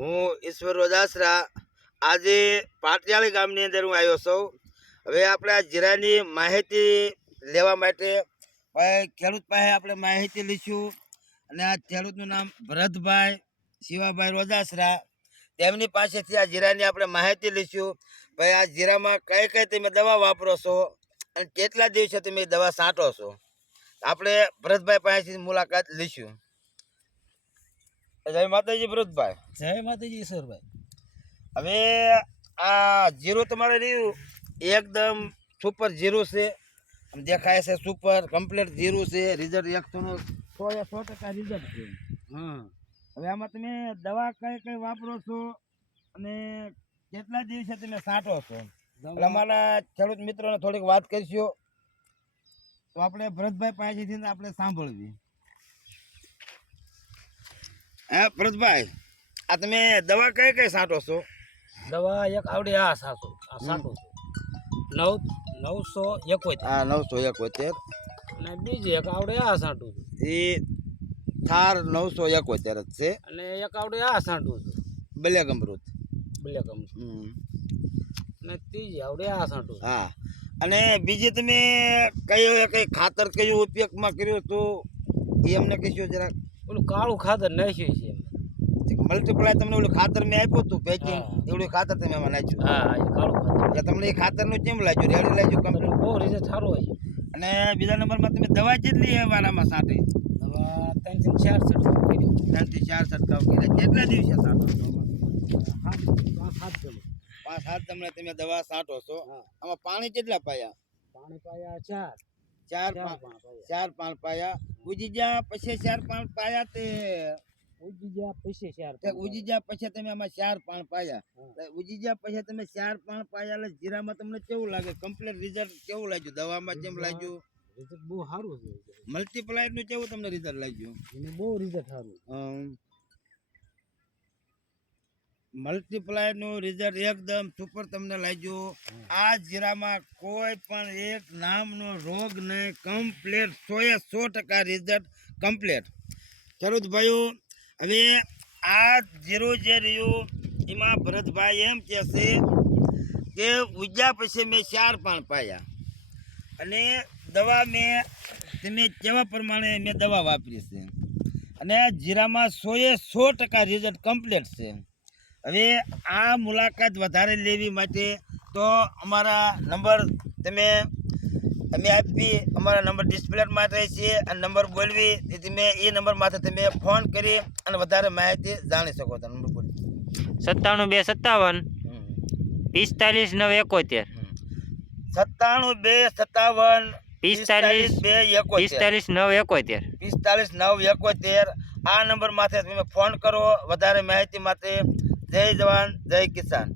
હું ઈશ્વર રોજાસરા આજે પાટિયાળી ગામની અંદર હું આવ્યો છું। હવે આપણે આ જીરાની માહિતી લેવા માટે ખેડૂત પાસે આપણે માહિતી લઈશું અને આ ખેડૂતનું નામ ભરતભાઈ શિવાભાઈ રોજાસરા, તેમની પાસેથી આ જીરાની આપણે માહિતી લઈશું। ભાઈ આ જીરામાં કઈ કઈ તમે દવા વાપરો છો અને કેટલા દિવસે તમે દવા છાંટો છો, આપણે ભરતભાઈ પાસેથી મુલાકાત લઈશું। જય માતાજી ભરતભાઈ। જય માતાજી ઈશ્વરભાઈ। હવે આ જીરું તમારે રહ્યું એકદમ સુપર જીરું છે, દેખાય છે સુપર કમ્પ્લીટ જીરું છે, રિઝલ્ટ 100% રિઝલ્ટ છે। હા, હવે આમાં તમે દવા કઈ કઈ વાપરો છો અને કેટલા દિવસે તમે છાંટો છો, એટલે અમારા ખેડૂત મિત્રોને થોડીક વાત કરશો તો આપણે ભરતભાઈ પાસેથી આપણે સાંભળવી। હા ભરતભાઈ, આ તમે દવા કઈ કઈ છાંટો છો? દવા એક આવડે આ છાંટું છું 971। હા 971 અને બીજી એક આવડે આ છાંટું છું, એ થાર 971 જ છે, અને એક આવડે આ છાંટું છું બ્લેક અમૃત। અને ત્રીજી આવડે આ છાંટું છું। હા, અને બીજી તમે કઈ ખાતર કયું ઉપયોગમાં કર્યું તો એ અમને કહેશો જરાક? ઓલું કાળું ખાતર નાખ્યું છે મલ્ટીપ્લાય, તમને ઓલું ખાતર મેં આપ્યું હતું પેકિંગ, એવડું ખાતર તમે એમાં નાખ્યું? હા, એ કાળું ખાતર। તમને એ ખાતરનું કેમ લાગ્યું? રેડી લાગ્યું? કમ્પ્લીટ બહુ રિઝલ્ટ સારું હોય છે। અને બીજા નંબરમાં તમે દવા કેટલી વારામાં છાંટી? દવા 3 થી 4 છંટકાવ કરી। 3 થી 4 છંટકાવ કર્યા। કેટલા દિવસે છાંટો છો? 5-7 તમને તમે દવા છાંટો છો। આમાં પાણી કેટલા પાયા? પાણી પાયા 4-5 પાયા। ઉજી ગયા પછી 4-5 પાયા તે ઉજી ગયા પછી 4 ઉજી ગયા પછી તમે આમાં 4-5 પાયા, ઉજી ગયા પછી તમે 4-5 પાયા, એટલે જીરામાં તમને કેવું લાગે? કમ્પ્લીટ રિઝલ્ટ કેવું લાગ્યું? દવામાં કેમ લાગ્યું? રિઝલ્ટ બહુ સારું છે। મલ્ટીપ્લાયર નું કેવું તમને રિઝલ્ટ લાગ્યું? એને બહુ રિઝલ્ટ સારું। મલ્ટીપ્લાયર નું રિઝલ્ટ એકદમ સુપર તમને લાગ્યું। આ જીરામાં કોઈ પણ એક નામનો રોગ નહીં, કમ્પ્લીટ 100% રિઝલ્ટ કમ્પ્લીટ। ખેડૂત ભાઈઓ, હવે આ જીરું જે રહ્યું એમાં ભરતભાઈ એમ કહે છે કે ઉગ્યા પછી મેં 4-5 પાયા, અને દવા મેં તમે કેવા પ્રમાણે મેં દવા વાપરી છે, અને જીરામાં 100% રિઝલ્ટ કમ્પ્લીટ છે। હવે આ મુલાકાત વધારે લેવી માટે તો અમારા નંબર અમે આપી, અમારા નંબર ડિસ્પ્લેમાં રહે છે, અને નંબર બોલવી તમે એ નંબર માથે તમે ફોન કરી અને વધારે માહિતી જાણી શકો છો। નંબર બોલી 97 257 45 957 45 971 આ નંબર માથે તમે ફોન કરો વધારે માહિતી માટે। જય જવાન જય કિસાન।